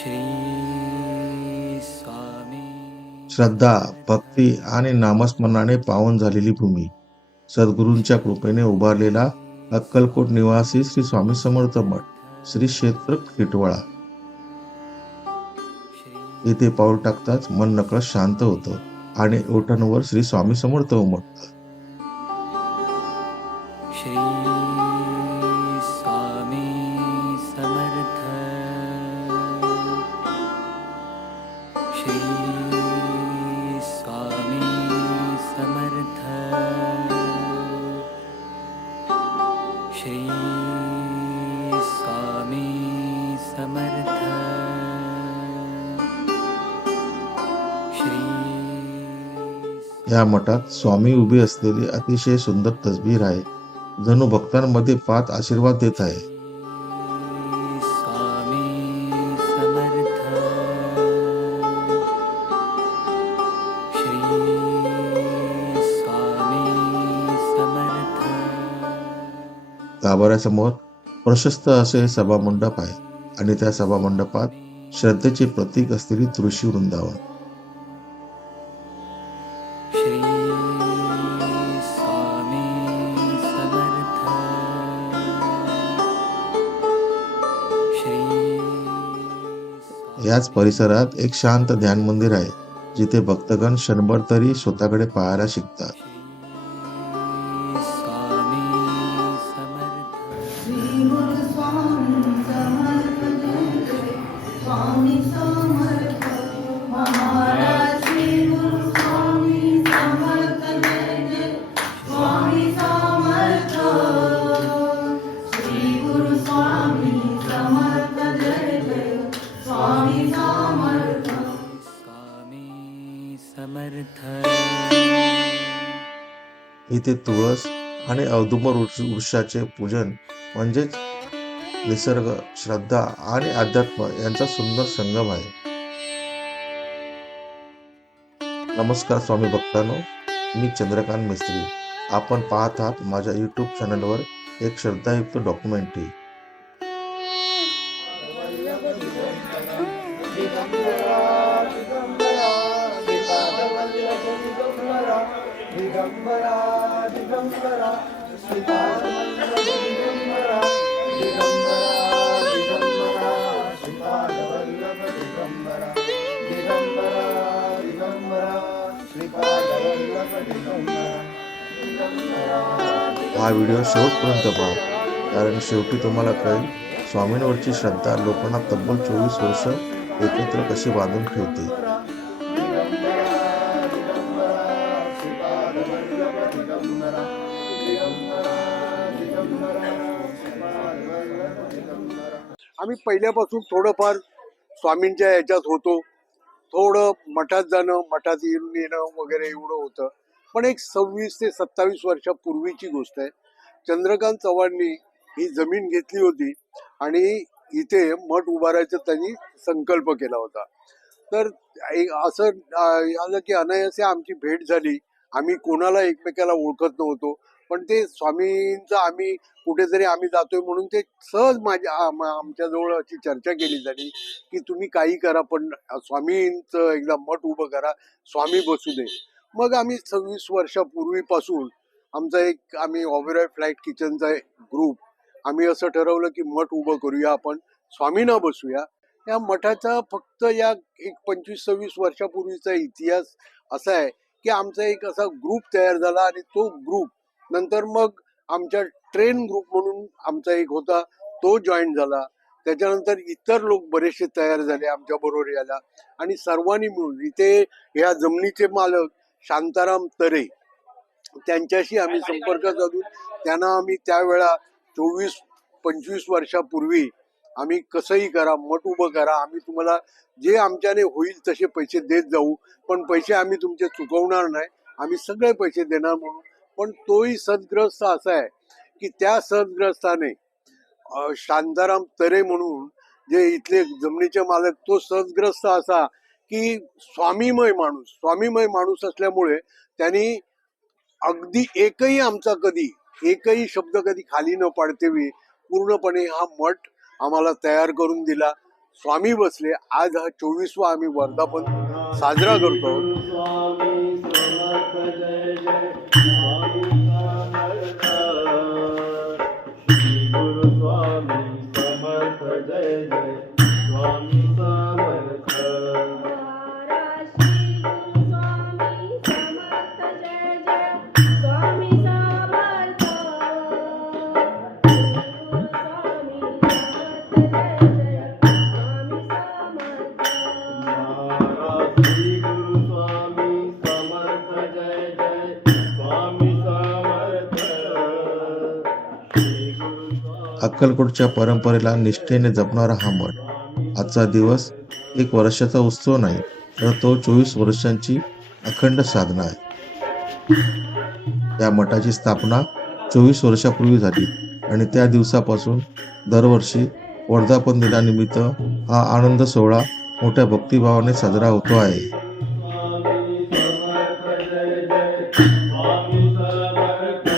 श्री स्वामी श्रद्धा, भक्ती आणि नामस्मरणाने पावन झालेली भूमी, सद्गुरूंच्या कृपेने उभारलेला अक्कलकोट निवासी श्री स्वामी समर्थ मठ, श्री क्षेत्र टिटवाळा. येथे पाऊल टाकताच मन नकळत शांत होतं आणि ओठांवर श्री स्वामी समर्थ उमटतात. श्री स्वामी समर्थ श्री स्वामी समर्थ श्री स्वामी समर्थ श्री या मठात स्वामी उभे असलेली अतिशय सुंदर तसबीर आहे. जणू भक्तांमध्ये पाच आशीर्वाद देत आहे. स्वामी समर्थ श्री स्वामी समर्थ गाभाऱ्यासमोर प्रशस्त असे सभामंडप आहे आणि त्या सभामंडपात श्रद्धेचे प्रतीक असलेली तुळशी वृंदावन. श्री स्वामी समर्थ श्री याच परिसरात एक शांत ध्यान मंदिर आहे, जिथे भक्तगण क्षणभर तरी स्वतःकडे पाहायला शिकतात. स्वामी समर्थ श्री गुरु स्वामी समर्थ जय जय स्वामी समर्थ महाराज. श्री गुरु स्वामी समर्थ जय जय स्वामी समर्थ. श्री गुरु स्वामी समर्थ जय जय स्वामी समर्थ. स्वामी समर्थ इथे तुळस आणि औदुंबर वृक्षाचे पूजन म्हणजेच निसर्ग, श्रद्धा आणि अध्यात्म यांचा सुंदर संगम आहे. नमस्कार स्वामी भक्तांनो, मी चंद्रकांत मिस्त्री. आपण पाहत आहात माझ्या यूट्यूब चॅनलवर एक श्रद्धायुक्त डॉक्युमेंटरी. हा व्हिडिओ शेवटपर्यंत पहा, कारण शेवटी तुम्हाला कळेल स्वामींवरची श्रद्धा लोकांना तब्बल 24 वर्ष एकत्र कशी बांधून ठेवते. आम्ही पहिल्यापासून थोडंफार स्वामींच्या याच्यात होतो. थोडं मठात जाणं, मठात येणं वगैरे एवढं होतं. पण एक 26 ते 27 वर्षापूर्वीची गोष्ट आहे. चंद्रकांत चव्हाणनी ही जमीन घेतली होती आणि इथे मठ उभारायचा त्यांनी संकल्प केला होता. तर असं आलं की अनायासे आमची भेट झाली. आम्ही कोणाला एकमेकाला ओळखत नव्हतो, पण ते स्वामींचं आम्ही कुठेतरी आम्ही जातोय म्हणून ते सहज आमच्या जवळ अशी चर्चा केली झाली की तुम्ही काही करा, पण स्वामींचं एकदा मठ उभं करा, स्वामी बसू दे. मग आम्ही 26 वर्षापूर्वीपासून आम्ही ऑबेरॉय फ्लाईट किचनचा ग्रुप आम्ही असं ठरवलं की मठ उभं करूया, आपण स्वामींना बसूया. या मठाचा फक्त या एक 25-26 वर्षापूर्वीचा इतिहास असा आहे की आमचा एक असा ग्रुप तयार झाला आणि तो ग्रुप नंतर मग आमच्या ट्रेन ग्रुप म्हणून आमचा एक होता, तो जॉईन झाला. त्याच्यानंतर इतर लोक बरेचसे तयार झाले आमच्या बरोबर याला, आणि सर्वांनी मिळून इथे ह्या जमिनीचे मालक शांताराम तरे, त्यांच्याशी आम्ही संपर्क साधून त्यांना आम्ही त्यावेळा 24-25 वर्षापूर्वी आम्ही कसंही करा, मठ उभं करा, आम्ही तुम्हाला जे आमच्याने होईल तसे पैसे देत जाऊ, पण पैसे आम्ही तुमचे चुकवणार नाही, आम्ही सगळे पैसे देणार म्हणून. पण तोही सद्ग्रस्त असा आहे की त्या सद्ग्रस्ताने शांताराम तरे म्हणून जे इथले जमिनीचे मालक, तो सद्ग्रस्त असा की स्वामीमय माणूस असल्यामुळे त्यांनी अगदी एकही शब्द कधी खाली न पाडतेवी पूर्णपणे हा मठ आम्हाला तयार करून दिला. स्वामी बसले. आज हा 24वा आम्ही वर्धापन साजरा करतो. स्वामी समर्थ जय जय स्वामी समर्थ श्री गुरु स्वामी समर्थ जय जय स्वामी समर्थ श्री गुरु स्वामी समर्थ जय जय स्वामी समर्थ श्री गुरु स्वामी अक्कलकोटच्या परंपरेला निष्ठेने जपणारा हा मठ आजचा दिवस एक वर्षाचा उत्सव नाही, तर तो 24 वर्षांची अखंड साधना आहे. या मठाची स्थापना 24 वर्षापूर्वी झाली आणि त्या दिवसापासून दरवर्षी वर्धापन दिनानिमित्त हा आनंद सोहळा मोठ्या भक्तिभावाने साजरा होतो आहे. स्वामी समर्थ जय जय स्वामी समर्थ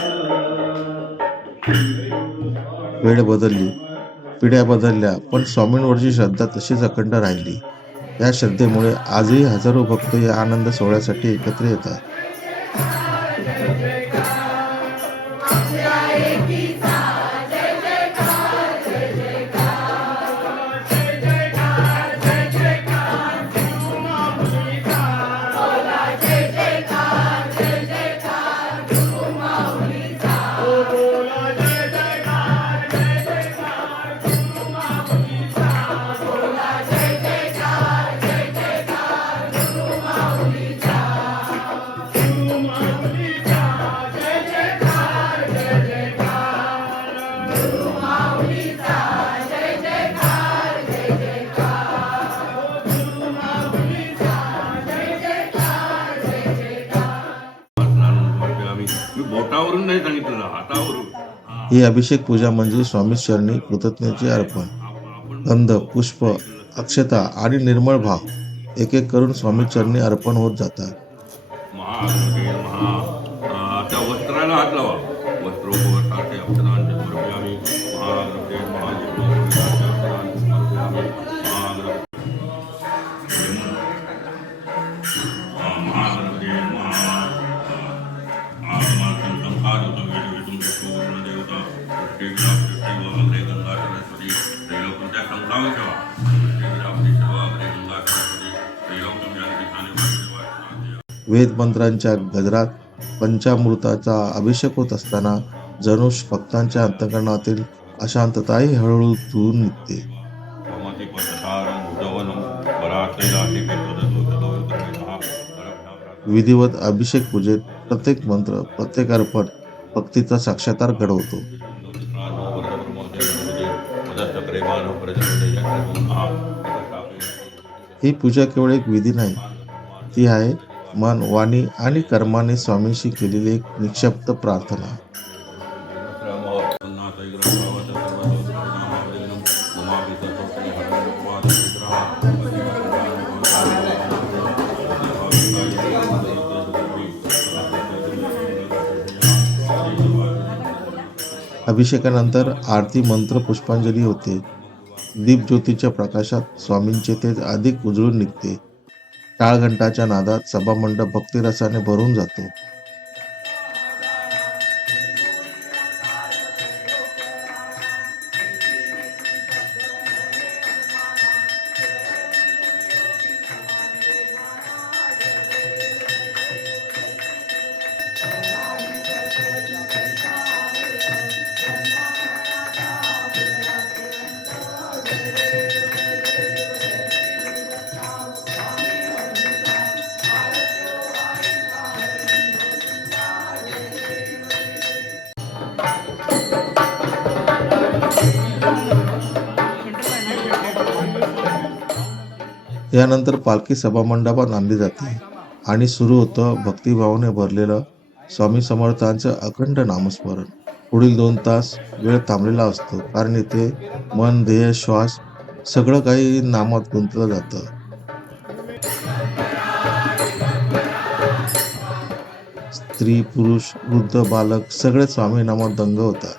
श्री गुरु स्वामी वेळ बदलली, पिढ्या बदलल्या, पण स्वामींवरची श्रद्धा तशीच अखंड राहिली. या श्रद्धेमुळे आजही हजारो भक्त या आनंद सोहळ्यासाठी एकत्र येतात. मी बोटावरून नाही सांगितलं, हातावरून. ही अभिषेक पूजा म्हणजे स्वामी चरणी कृतज्ञतेचे अर्पण. गंध, पुष्प, अक्षता आणि निर्मळ भाव एक एक करून स्वामी चरणी अर्पण होत जातात. त्या वस्त्राला हात लावा. वस्त्रोपवस्त्राचे अक्षरांचे समर्पयामि. महाग्रहे महालिंगोपविताचे अक्षरांचे समर्पयामि. महाग्रहे महागमांतं संहारतं वेदवेदं विष्णुदेवता अग्रे गंगा सरस्वती त्रैलोक्यं त्या संकावर ठेवा. सर्वाग्रे गंगा सरस्वती त्रैलोक्यं या ठिकाणी वासुदेवाच्या वेद मंत्रांच्या गजरात पंचामृताचा अभिषेक होत असताना जणू भक्तांच्या अंतःकरणातील अशांतताही हळूहळू दूर निघते. विधिवत अभिषेक पूजेत प्रत्येक मंत्र, प्रत्येक अर्पण भक्तीचा साक्षात्कार घडवतो. ही पूजा केवळ एक विधी नाही, ती आहे मन, वाणी आणि कर्माने स्वामींशी केलेली एक निक्षिप्त प्रार्थना. अभिषेकानंतर आरती, मंत्र, पुष्पांजली होते. दीपज्योतीच्या प्रकाशात स्वामींचे तेज अधिक उजळून निघते. टाळघंटाच्या नादात सभामंडप भक्तिरसाने भरून जातो. यानंतर पालखी सभामंडपात आणली जाते आणि सुरू होतं भक्तिभावाने भरलेलं स्वामी समर्थांचं अखंड नामस्मरण. पुढील 2 तास वेळ थांबलेला असतो, कारण इथे मन, देह, श्वास सगळं काही नामात गुंतलं जातं. स्त्री, पुरुष, वृद्ध, बालक सगळे स्वामी नामात दंग होतात.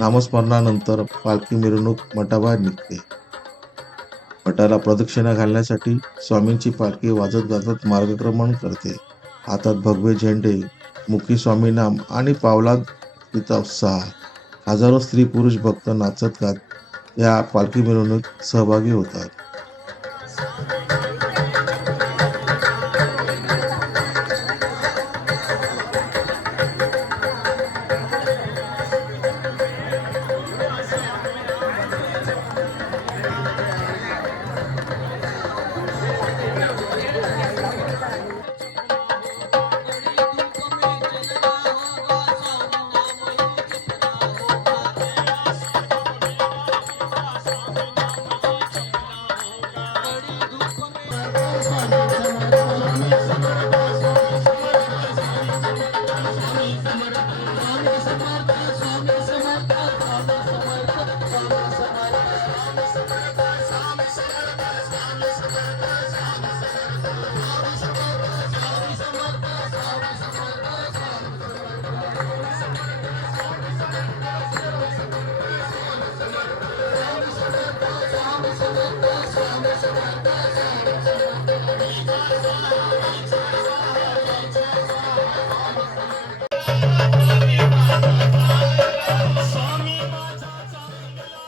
नामस्मरणानंतर पालखी मिरवणूक मठाबाहेर निघते. मठाला प्रदक्षिणा घालण्यासाठी स्वामींची पालखी वाजत गाजत मार्गक्रमण करते. हातात भगवे झेंडे, मुखी स्वामीनाम आणि पावलात तिचा उत्साह. हजारो स्त्री पुरुष भक्त नाचत गात या पालखी मिरवणुकीत सहभागी होतात.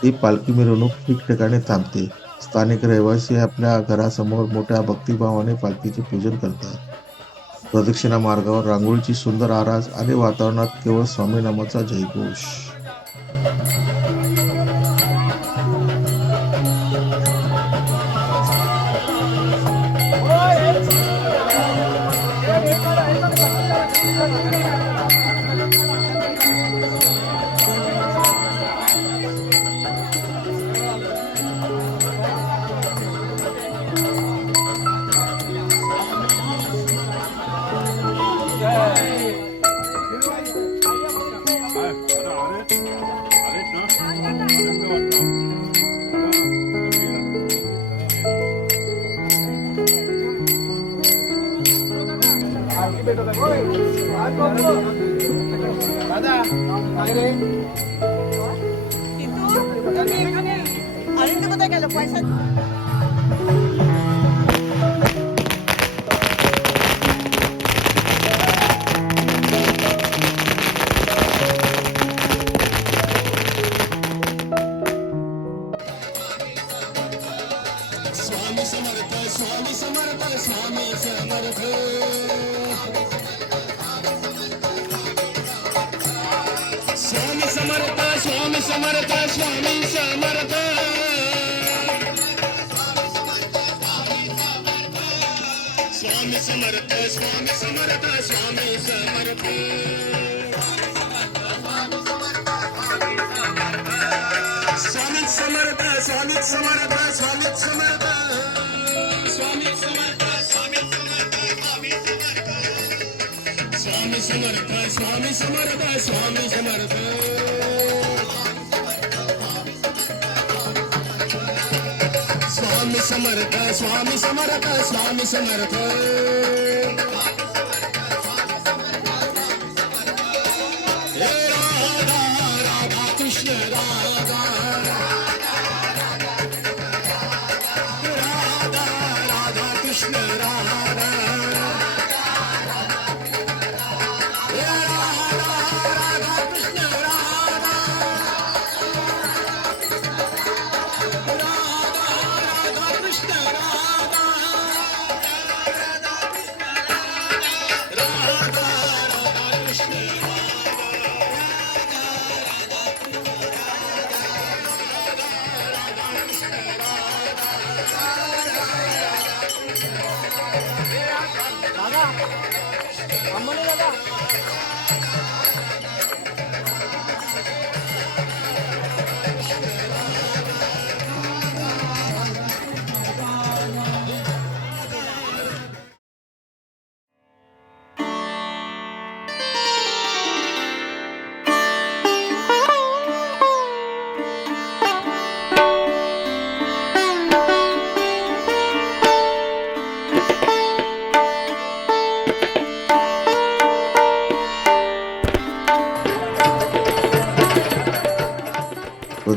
ही पालखी मिरवणूक ठिकठिकाणी थांबते. स्थानिक रहिवासी आपल्या घरासमोर मोठ्या भक्तिभावाने पालखीचे पूजन करतात. प्रदक्षिणा मार्गावर रांगोळीची सुंदर आरास आणि वातावरणात केवळ स्वामीनामाचा जयघोष.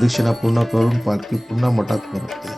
प्रदक्षिणा पूर्ण करून पालखी पुन्हा मठात परतते.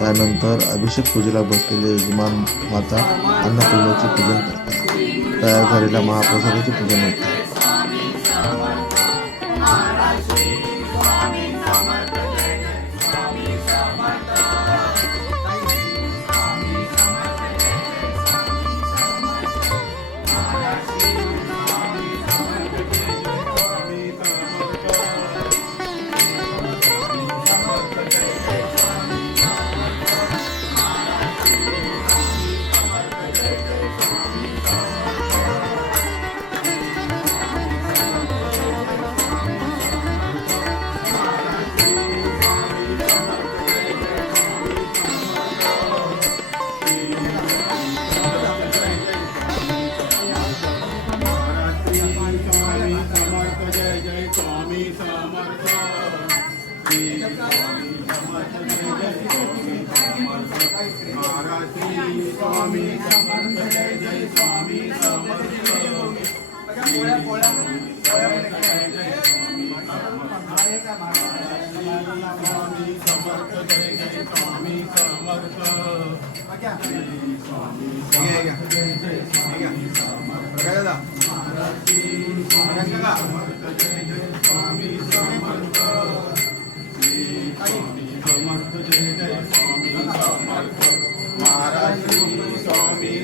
त्यानंतर अभिषेक पूजेला बसलेले यजमान माता अन्नपूर्णेचे पूजन करतात. तयार झालेल्या महाप्रसादाचे पूजन होते.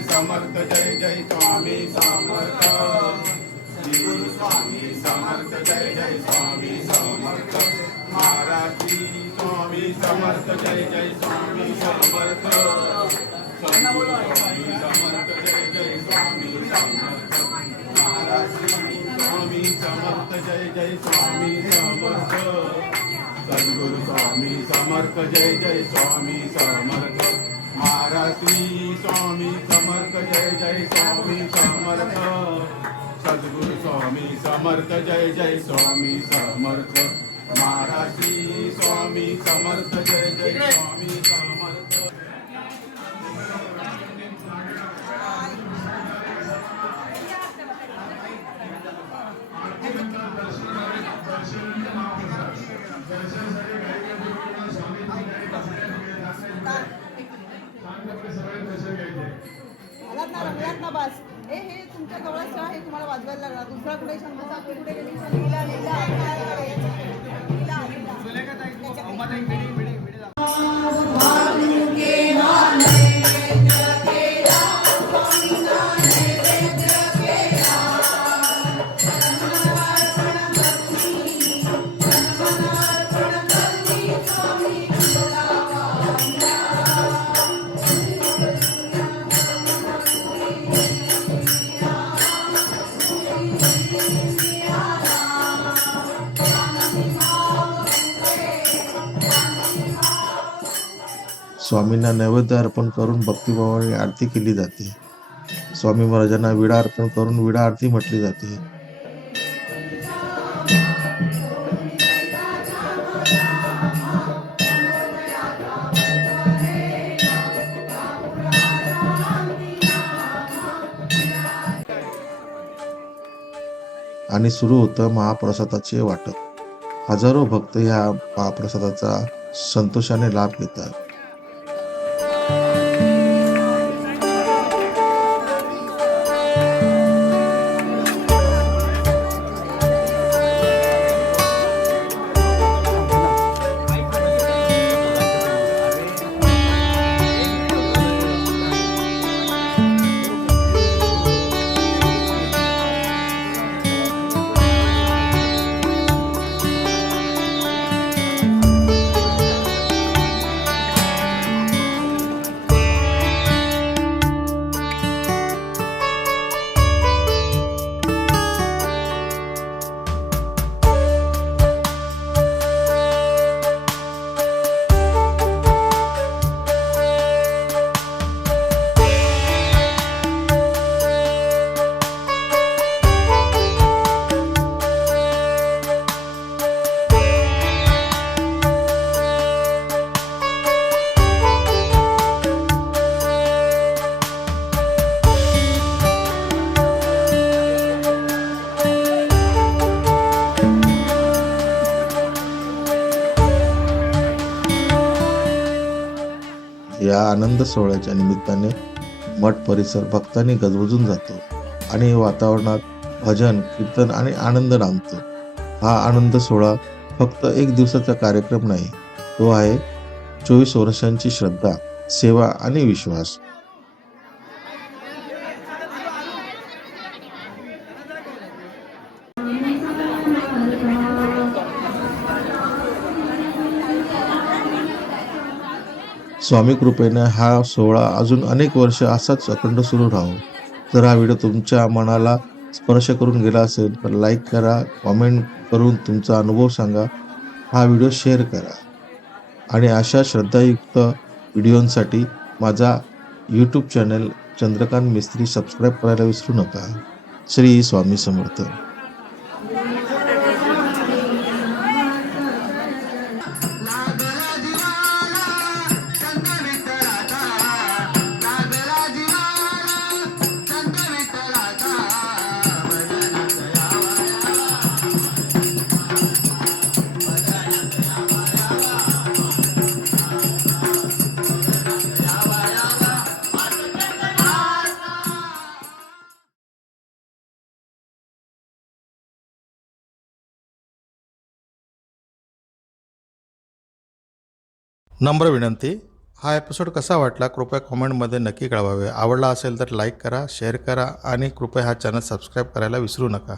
समर्थ जय जय स्वामी समर्थ श्री स्वामी समर्थ जय जय स्वामी समर्थ महाराज श्री स्वामी समर्थ जय जय स्वामी समर्थ स्वामी समर्थ जय जय स्वामी समर्थ महाराज श्री स्वामी समर्थ जय जय स्वामी समर्थ सद्गुरु स्वामी समर्थ जय जय स्वामी समर्थ महाराज श्री स्वामी समर्थ जय जय स्वामी समर्थ सद्गुरु स्वामी समर्थ जय जय स्वामी समर्थ महाराज श्री स्वामी समर्थ जय जय स्वामी समर्थ. रंगलात ना बस हे तुमच्या जवळच आहे तुम्हाला वाजवायला लागला दुसरा कुठे शंभर साखळी कुठे गेली लीला लीला स्वामींना नैवेद्य अर्पण करून भक्तिभावाने आरती केली जाते. स्वामी महाराजांना विडा अर्पण करून विडा आरती म्हटली जाते. आणि सुरू होतं महाप्रसादाचे वाटप. हजारो भक्त ह्या महाप्रसादाचा संतोषाने लाभ घेतात. या आनंद सोहळ्याच्या निमित्ताने मठ परिसर भक्तांनी गजबजून जातो आणि वातावरणात भजन, कीर्तन आणि आनंद नांदतो. हा आनंद सोहळा फक्त एक दिवसाचा कार्यक्रम नाही, तो आहे 24 वर्षांची श्रद्धा, सेवा आणि विश्वास. स्वामी कृपेने हा सोहळा अजून अनेक वर्ष असाच अखंड सुरू राहो. जर हा व्हिडिओ तुमच्या मनाला स्पर्श करून गेला असेल तर लाईक करा, कॉमेंट करून तुमचा अनुभव सांगा, हा व्हिडिओ शेअर करा आणि अशा श्रद्धायुक्त व्हिडिओंसाठी माझा यूट्यूब चॅनल चंद्रकांत मिस्त्री सबस्क्राईब करायला विसरू नका. श्री स्वामी समर्थ. नम्र विनंती, हा एपिसोड कसा वाटला कृपया कॉमेंटमध्ये नक्की कळवावे. आवडला असेल तर लाईक करा, शेअर करा आणि कृपया हा चॅनल सबस्क्राईब करायला विसरू नका.